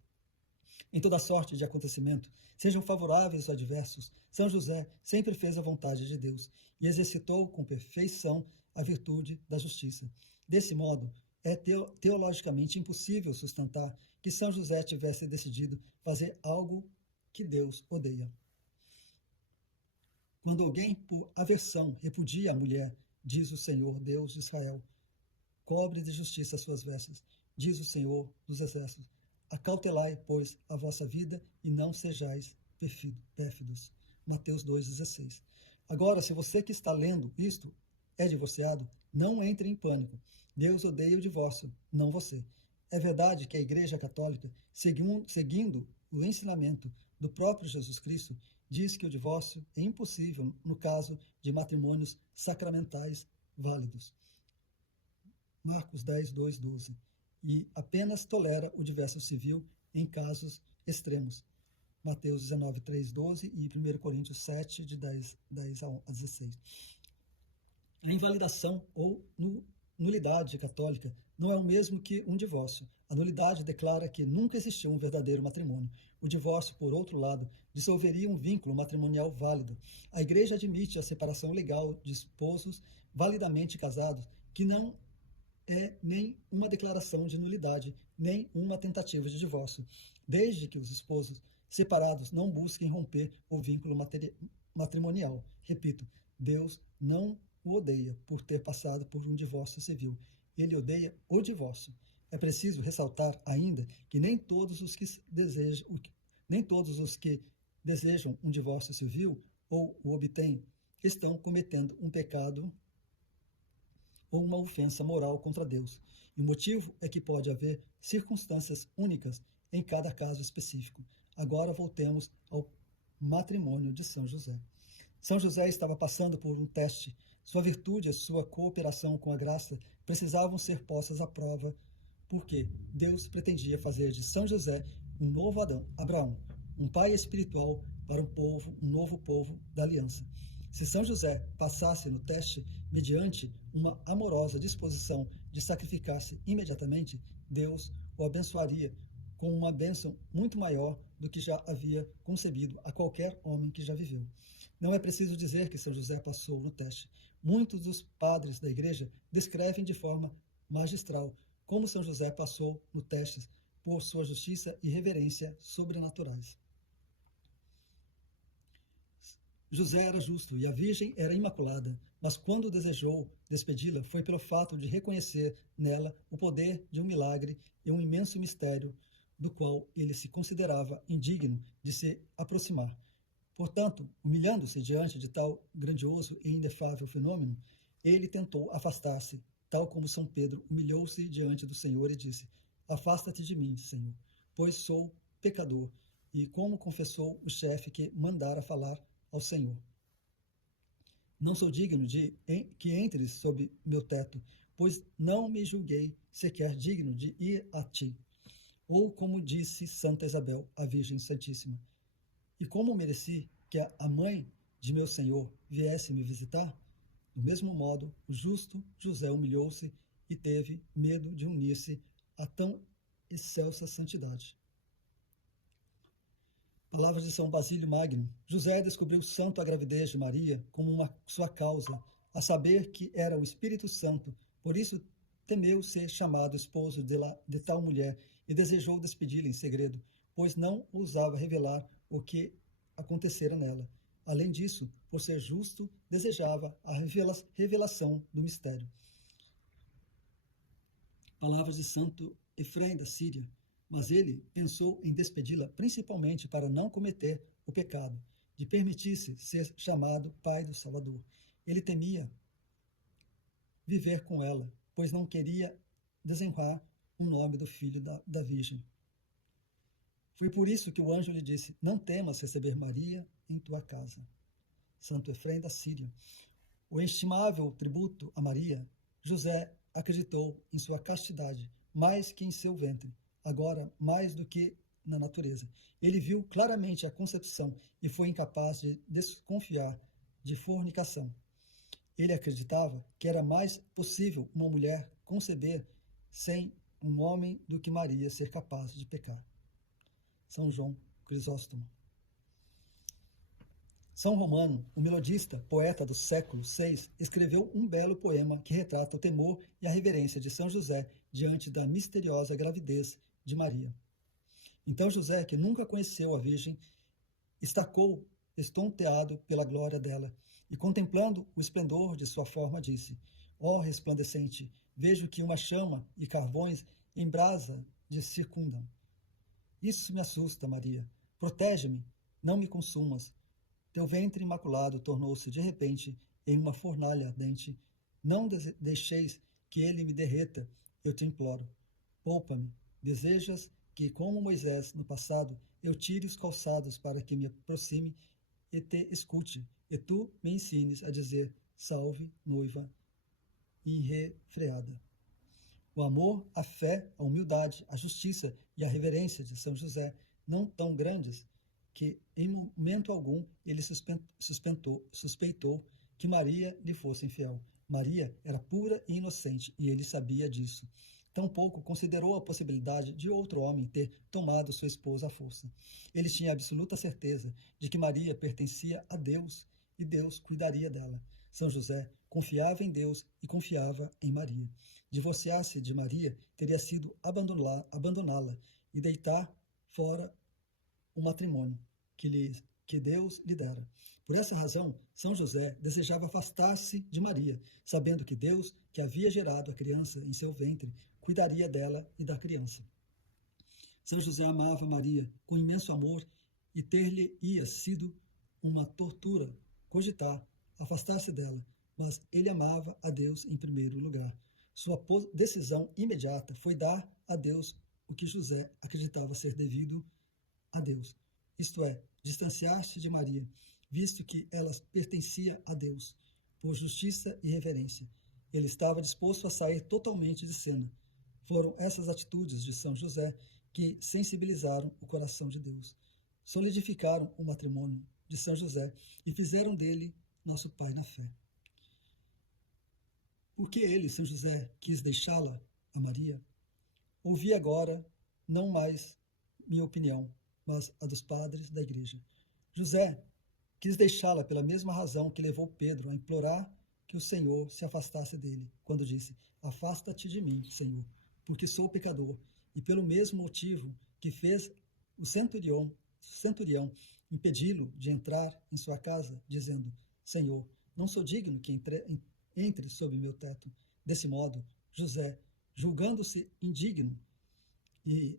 Em toda sorte de acontecimento, sejam favoráveis ou adversos, São José sempre fez a vontade de Deus e exercitou com perfeição a virtude da justiça. Desse modo, é teologicamente impossível sustentar que São José tivesse decidido fazer algo que Deus odeia. Quando alguém, por aversão, repudia a mulher, diz o Senhor, Deus de Israel, cobre de justiça as suas vestes, diz o Senhor dos exércitos. Acautelai, pois, a vossa vida e não sejais pérfidos. Mateus 2,16. Agora, se você que está lendo isto é divorciado, não entre em pânico. Deus odeia o divórcio, não você. É verdade que a Igreja Católica, seguindo o ensinamento do próprio Jesus Cristo, diz que o divórcio é impossível no caso de matrimônios sacramentais válidos. Marcos 10, 2, 12. E apenas tolera o divórcio civil em casos extremos. Mateus 19, 3, 12 e 1 Coríntios 7, de 10 a 16. A invalidação ou nulidade católica não é o mesmo que um divórcio. A nulidade declara que nunca existiu um verdadeiro matrimônio. O divórcio, por outro lado, dissolveria um vínculo matrimonial válido. A Igreja admite a separação legal de esposos validamente casados, que não é nem uma declaração de nulidade, nem uma tentativa de divórcio, desde que os esposos separados não busquem romper o vínculo matrimonial. Repito, Deus não o odeia por ter passado por um divórcio civil. Ele odeia o divórcio. É preciso ressaltar ainda que nem todos os que desejam um divórcio civil ou o obtêm estão cometendo um pecado ou uma ofensa moral contra Deus. E o motivo é que pode haver circunstâncias únicas em cada caso específico. Agora voltemos ao matrimônio de São José. São José estava passando por um teste. Sua virtude e sua cooperação com a graça precisavam ser postas à prova, porque Deus pretendia fazer de São José um novo Abraão, um pai espiritual para um novo povo da aliança. Se São José passasse no teste mediante uma amorosa disposição de sacrificar-se imediatamente, Deus o abençoaria com uma bênção muito maior do que já havia concebido a qualquer homem que já viveu. Não é preciso dizer que São José passou no teste. Muitos dos padres da Igreja descrevem de forma magistral como São José passou no teste por sua justiça e reverência sobrenaturais. José era justo e a Virgem era imaculada, mas quando desejou despedi-la foi pelo fato de reconhecer nela o poder de um milagre e um imenso mistério do qual ele se considerava indigno de se aproximar. Portanto, humilhando-se diante de tal grandioso e inefável fenômeno, ele tentou afastar-se, tal como São Pedro humilhou-se diante do Senhor e disse: afasta-te de mim, Senhor, pois sou pecador, e como confessou o chefe que mandara falar ao Senhor. Não sou digno de que entres sob meu teto, pois não me julguei sequer digno de ir a ti. Ou como disse Santa Isabel, a Virgem Santíssima: e como mereci que a mãe de meu Senhor viesse me visitar? Do mesmo modo, o justo José humilhou-se e teve medo de unir-se a tão excelsa santidade. Palavras de São Basílio Magno. José descobriu santo a gravidez de Maria como sua causa, a saber que era o Espírito Santo. Por isso temeu ser chamado esposo de tal mulher e desejou despedi-la em segredo, pois não ousava revelar o que acontecera nela. Além disso, por ser justo, desejava a revelação do mistério. Palavras de Santo Efrém da Síria. Mas ele pensou em despedi-la principalmente para não cometer o pecado de permitir-se ser chamado pai do Salvador. Ele temia viver com ela, pois não queria desonrar o nome do filho da Virgem. Foi por isso que o anjo lhe disse: não temas receber Maria em tua casa. Santo Efrém da Síria. O estimável tributo a Maria, José acreditou em sua castidade, mais que em seu ventre, agora mais do que na natureza. Ele viu claramente a concepção e foi incapaz de desconfiar de fornicação. Ele acreditava que era mais possível uma mulher conceber sem um homem do que Maria ser capaz de pecar. São João Crisóstomo. São Romano, o melodista, poeta do século VI, escreveu um belo poema que retrata o temor e a reverência de São José diante da misteriosa gravidez de Maria. Então José, que nunca conheceu a Virgem, estacou estonteado pela glória dela, e contemplando o esplendor de sua forma, disse: Ó resplandecente, vejo que uma chama e carvões em brasa te circundam. Isso me assusta, Maria. Protege-me, não me consumas. Teu ventre imaculado tornou-se de repente em uma fornalha ardente. Não deixeis que ele me derreta, eu te imploro. Poupa-me. Desejas que, como Moisés no passado, eu tire os calçados para que me aproxime e te escute, e tu me ensines a dizer: Salve, noiva irrefreada. O amor, a fé, a humildade, a justiça e a reverência de São José, não tão grandes que, em momento algum, ele suspeitou que Maria lhe fosse infiel. Maria era pura e inocente, e ele sabia disso. Tampouco considerou a possibilidade de outro homem ter tomado sua esposa à força. Ele tinha absoluta certeza de que Maria pertencia a Deus e Deus cuidaria dela. São José confiava em Deus e confiava em Maria. Divorciar-se de Maria teria sido abandoná-la e deitar fora o matrimônio que Deus lhe dera. Por essa razão, São José desejava afastar-se de Maria, sabendo que Deus, que havia gerado a criança em seu ventre, cuidaria dela e da criança. São José amava Maria com imenso amor e ter-lhe-ia sido uma tortura cogitar afastar-se dela, mas ele amava a Deus em primeiro lugar. Sua decisão imediata foi dar a Deus o que José acreditava ser devido a Deus, isto é, distanciar-se de Maria, visto que ela pertencia a Deus, por justiça e reverência. Ele estava disposto a sair totalmente de cena. Foram essas atitudes de São José que sensibilizaram o coração de Deus, solidificaram o matrimônio de São José e fizeram dele nosso pai na fé. Por que ele, São José, quis deixá-la a Maria? Ouvi agora, não mais minha opinião, mas a dos padres da igreja. José quis deixá-la pela mesma razão que levou Pedro a implorar que o Senhor se afastasse dele, quando disse: Afasta-te de mim, Senhor, porque sou pecador, e pelo mesmo motivo que fez o centurião impedi-lo de entrar em sua casa, dizendo: Senhor, não sou digno que entre sob meu teto. Desse modo, José, julgando-se indigno e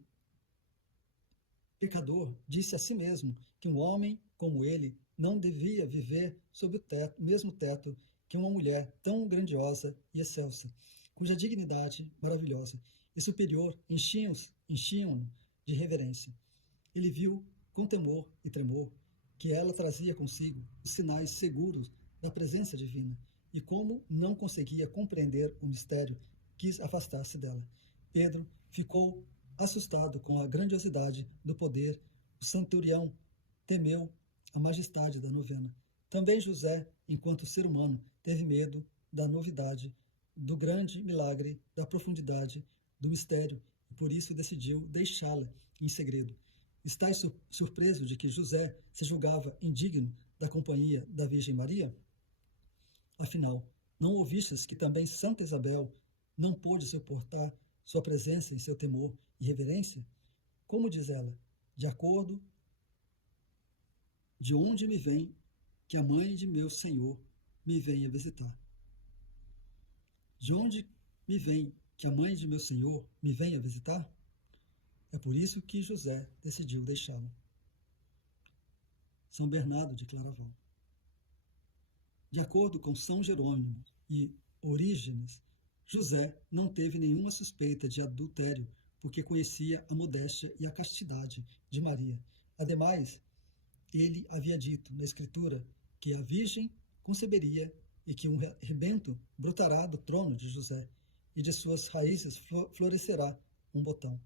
pecador, disse a si mesmo que um homem como ele não devia viver sob o mesmo teto que uma mulher tão grandiosa e excelsa, cuja dignidade maravilhosa e superior enchiam-no de reverência. Ele viu, com temor e tremor, que ela trazia consigo os sinais seguros da presença divina, e como não conseguia compreender o mistério, quis afastar-se dela. Pedro ficou assustado com a grandiosidade do poder. O centurião temeu a majestade da novena. Também José, enquanto ser humano, teve medo da novidade, do grande milagre, da profundidade do mistério, e por isso decidiu deixá-la em segredo. Estás surpreso de que José se julgava indigno da companhia da Virgem Maria? Afinal, não ouvistes que também Santa Isabel não pôde suportar sua presença em seu temor e reverência? Como diz ela, de acordo de onde me vem que a mãe de meu Senhor me venha visitar. De onde me vem que a mãe de meu Senhor me venha visitar? É por isso que José decidiu deixá-la. São Bernardo de Claraval. De acordo com São Jerônimo e Orígenes, José não teve nenhuma suspeita de adultério, porque conhecia a modéstia e a castidade de Maria. Ademais, ele havia dito na Escritura que a Virgem conceberia e que um rebento brotará do trono de José, e de suas raízes florescerá um botão.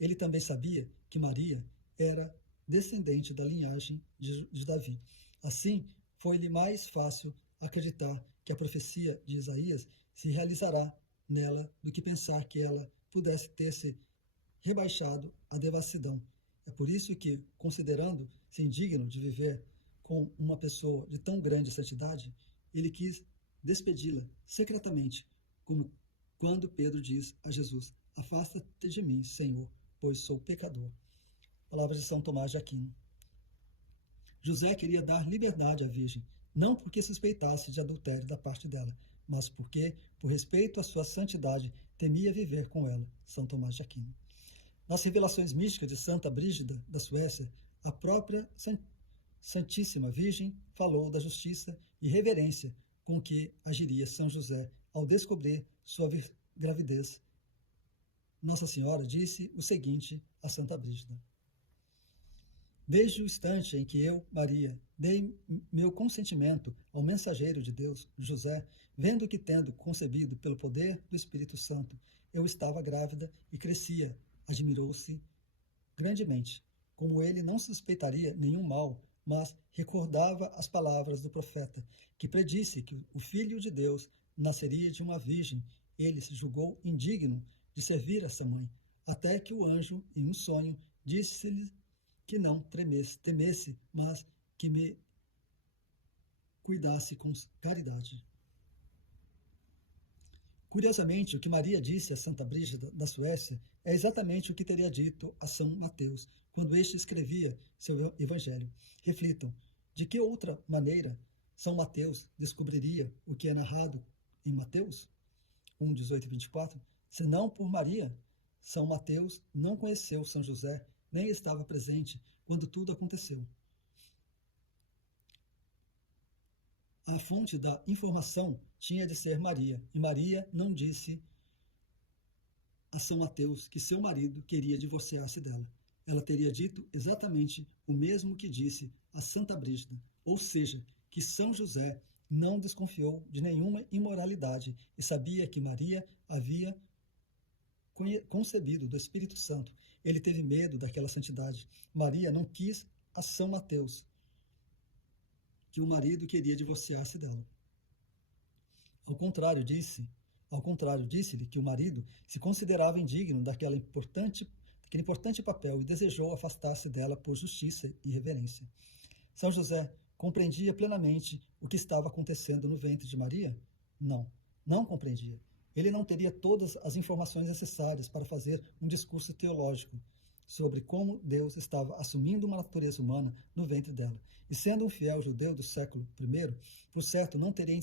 Ele também sabia que Maria era descendente da linhagem de Davi. Assim, foi-lhe mais fácil acreditar que a profecia de Isaías se realizará nela do que pensar que ela pudesse ter se rebaixado à devassidão. É por isso que, considerando-se indigno de viver com uma pessoa de tão grande santidade, ele quis despedi-la secretamente, como quando Pedro diz a Jesus: Afasta-te de mim, Senhor, pois sou pecador. Palavras de São Tomás de Aquino. José queria dar liberdade à Virgem, não porque suspeitasse de adultério da parte dela, mas porque, por respeito à sua santidade, temia viver com ela. São Tomás de Aquino. Nas revelações místicas de Santa Brígida, da Suécia, a própria Santíssima Virgem falou da justiça e reverência com que agiria São José ao descobrir sua gravidez. Nossa Senhora disse o seguinte a Santa Brígida: desde o instante em que eu, Maria, dei meu consentimento ao mensageiro de Deus, José, vendo que, tendo concebido pelo poder do Espírito Santo, eu estava grávida e crescia, admirou-se grandemente. Como ele não suspeitaria nenhum mal, mas recordava as palavras do profeta, que predisse que o Filho de Deus nasceria de uma virgem, ele se julgou indigno de servir essa mãe, até que o anjo, em um sonho, disse-lhe que não temesse, mas que me cuidasse com caridade. Curiosamente, o que Maria disse a Santa Brígida da Suécia é exatamente o que teria dito a São Mateus, quando este escrevia seu evangelho. Reflitam, de que outra maneira São Mateus descobriria o que é narrado em Mateus 1, 18 e 24, senão por Maria? São Mateus não conheceu São José, nem estava presente quando tudo aconteceu. A fonte da informação tinha de ser Maria, e Maria não disse a São Mateus que seu marido queria divorciar-se dela. Ela teria dito exatamente o mesmo que disse a Santa Brígida, ou seja, que São José não desconfiou de nenhuma imoralidade e sabia que Maria havia concebido do Espírito Santo. Ele teve medo daquela santidade. Maria não quis a São Mateus que o marido queria divorciar-se dela. Ao contrário, disse-lhe que o marido se considerava indigno daquele importante papel e desejou afastar-se dela por justiça e reverência. São José compreendia plenamente o que estava acontecendo no ventre de Maria? Não compreendia. Ele não teria todas as informações necessárias para fazer um discurso teológico sobre como Deus estava assumindo uma natureza humana no ventre dela. E sendo um fiel judeu do século I, por certo não teria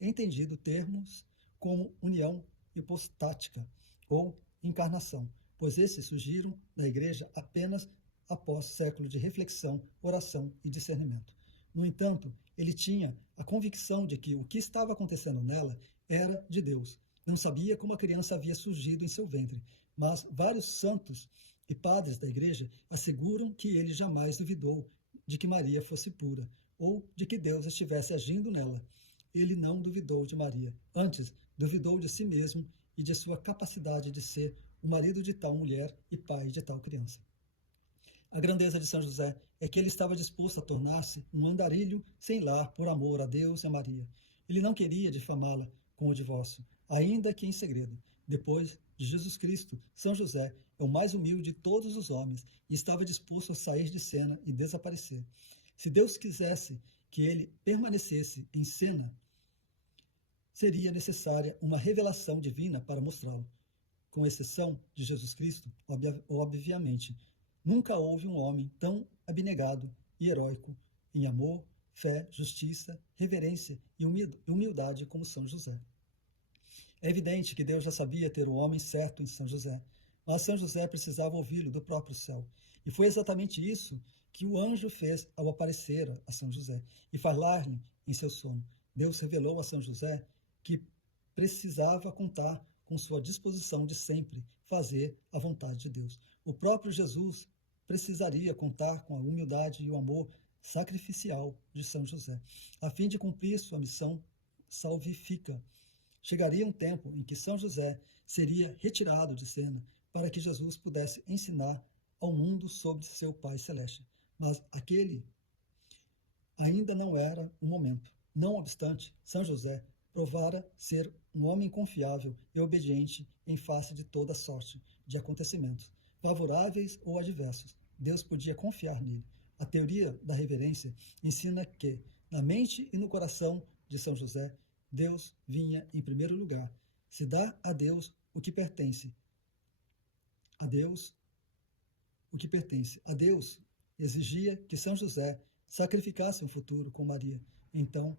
entendido termos como união hipostática ou encarnação, pois esses surgiram na Igreja apenas após séculos de reflexão, oração e discernimento. No entanto, ele tinha a convicção de que o que estava acontecendo nela era de Deus. Não sabia como a criança havia surgido em seu ventre, mas vários santos e padres da Igreja asseguram que ele jamais duvidou de que Maria fosse pura ou de que Deus estivesse agindo nela. Ele não duvidou de Maria, antes duvidou de si mesmo e de sua capacidade de ser o marido de tal mulher e pai de tal criança. A grandeza de São José é que ele estava disposto a tornar-se um andarilho sem lar por amor a Deus e a Maria. Ele não queria difamá-la com o divórcio, ainda que em segredo. Depois de Jesus Cristo, São José é o mais humilde de todos os homens e estava disposto a sair de cena e desaparecer. Se Deus quisesse que ele permanecesse em cena, seria necessária uma revelação divina para mostrá-lo. Com exceção de Jesus Cristo, obviamente, nunca houve um homem tão abnegado e heróico em amor, fé, justiça, reverência e humildade como São José. É evidente que Deus já sabia ter o homem certo em São José, mas São José precisava ouvi-lo do próprio céu. E foi exatamente isso que o anjo fez ao aparecer a São José e falar-lhe em seu sono. Deus revelou a São José que precisava contar com sua disposição de sempre fazer a vontade de Deus. O próprio Jesus precisaria contar com a humildade e o amor sacrificial de São José, a fim de cumprir sua missão salvífica. Chegaria um tempo em que São José seria retirado de cena para que Jesus pudesse ensinar ao mundo sobre seu Pai Celeste. Mas aquele ainda não era o momento. Não obstante, São José provara ser um homem confiável e obediente em face de toda sorte de acontecimentos, favoráveis ou adversos. Deus podia confiar nele. A teoria da reverência ensina que, na mente e no coração de São José, Deus vinha em primeiro lugar. Se dá a Deus o que pertence. A Deus exigia que São José sacrificasse um futuro com Maria. Então,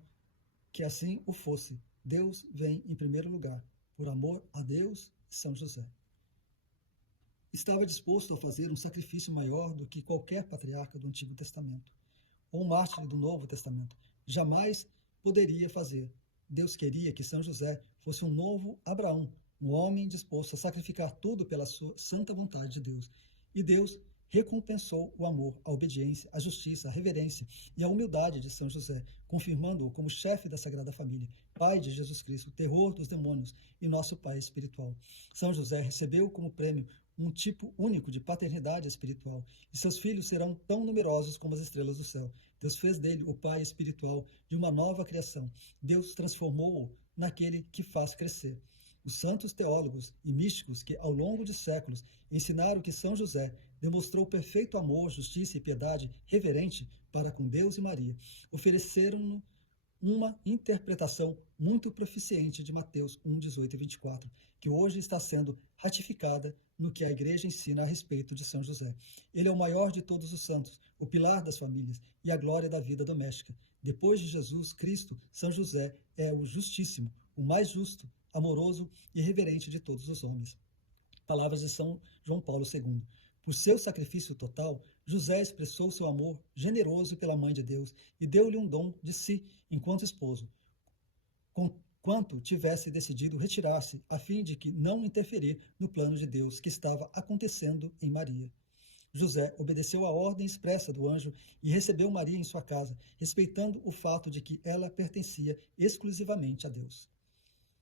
que assim o fosse. Deus vem em primeiro lugar, por amor a Deus e São José. Estava disposto a fazer um sacrifício maior do que qualquer patriarca do Antigo Testamento, ou mártir do Novo Testamento. Jamais poderia fazer. Deus queria que São José fosse um novo Abraão, um homem disposto a sacrificar tudo pela sua santa vontade de Deus. E Deus recompensou o amor, a obediência, a justiça, a reverência e a humildade de São José, confirmando-o como chefe da Sagrada Família, pai de Jesus Cristo, terror dos demônios e nosso pai espiritual. São José recebeu como prêmio um tipo único de paternidade espiritual, e seus filhos serão tão numerosos como as estrelas do céu. Deus fez dele o pai espiritual de uma nova criação. Deus transformou-o naquele que faz crescer. Os santos teólogos e místicos que, ao longo de séculos, ensinaram que São José demonstrou perfeito amor, justiça e piedade reverente para com Deus e Maria, ofereceram-no uma interpretação muito proficiente de Mateus 1, 18 e 24, que hoje está sendo ratificada no que a Igreja ensina a respeito de São José. Ele é o maior de todos os santos, o pilar das famílias e a glória da vida doméstica. Depois de Jesus Cristo, São José é o justíssimo, o mais justo, amoroso e reverente de todos os homens. Palavras de São João Paulo II. Por seu sacrifício total, José expressou seu amor generoso pela Mãe de Deus e deu-lhe um dom de si enquanto esposo, quanto tivesse decidido retirar-se, a fim de que não interferir no plano de Deus que estava acontecendo em Maria. José obedeceu à ordem expressa do anjo e recebeu Maria em sua casa, respeitando o fato de que ela pertencia exclusivamente a Deus.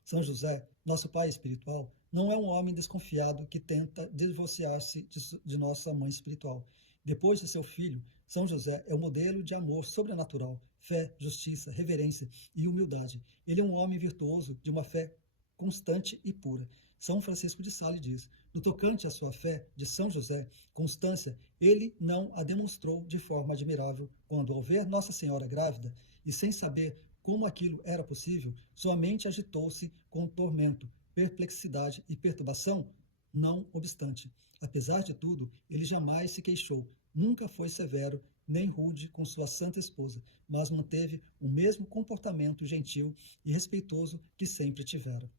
São José, nosso pai espiritual, não é um homem desconfiado que tenta divorciar-se de nossa mãe espiritual. Depois de seu filho, São José é o modelo de amor sobrenatural, fé, justiça, reverência e humildade. Ele é um homem virtuoso de uma fé constante e pura. São Francisco de Sales diz: no tocante à sua fé de São José, constância, ele não a demonstrou de forma admirável quando, ao ver Nossa Senhora grávida e sem saber como aquilo era possível, sua mente agitou-se com tormento, perplexidade e perturbação. Não obstante, apesar de tudo, ele jamais se queixou, nunca foi severo nem rude com sua santa esposa, mas manteve o mesmo comportamento gentil e respeitoso que sempre tivera.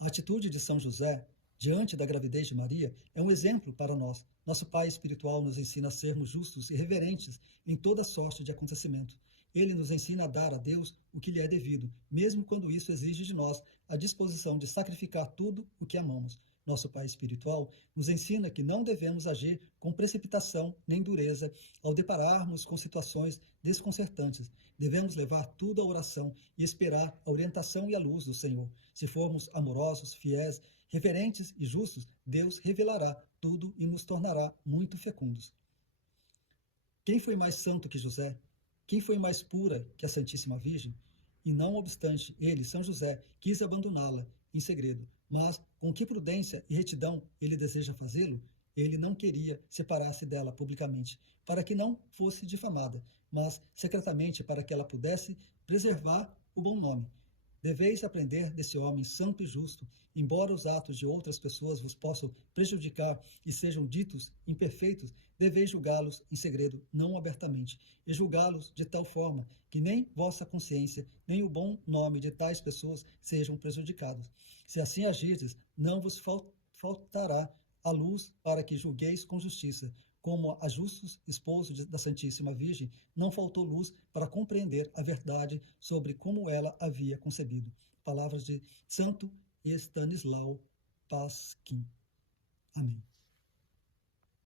A atitude de São José diante da gravidez de Maria é um exemplo para nós. Nosso pai espiritual nos ensina a sermos justos e reverentes em toda sorte de acontecimento. Ele nos ensina a dar a Deus o que lhe é devido, mesmo quando isso exige de nós a disposição de sacrificar tudo o que amamos. Nosso pai espiritual nos ensina que não devemos agir com precipitação nem dureza ao depararmos com situações desconcertantes. Devemos levar tudo à oração e esperar a orientação e a luz do Senhor. Se formos amorosos, fiéis, reverentes e justos, Deus revelará tudo e nos tornará muito fecundos. Quem foi mais santo que José? Quem foi mais pura que a Santíssima Virgem? E não obstante, ele, São José, quis abandoná-la em segredo. Mas com que prudência e retidão ele deseja fazê-lo? Ele não queria separar-se dela publicamente, para que não fosse difamada, mas secretamente para que ela pudesse preservar o bom nome. Deveis aprender desse homem santo e justo, embora os atos de outras pessoas vos possam prejudicar e sejam ditos imperfeitos, deveis julgá-los em segredo, não abertamente, e julgá-los de tal forma que nem vossa consciência, nem o bom nome de tais pessoas sejam prejudicados. Se assim agirdes, não vos faltará a luz para que julgueis com justiça, como a justos esposo da Santíssima Virgem, não faltou luz para compreender a verdade sobre como ela havia concebido. Palavras de Santo Estanislau Pasquim. Amém.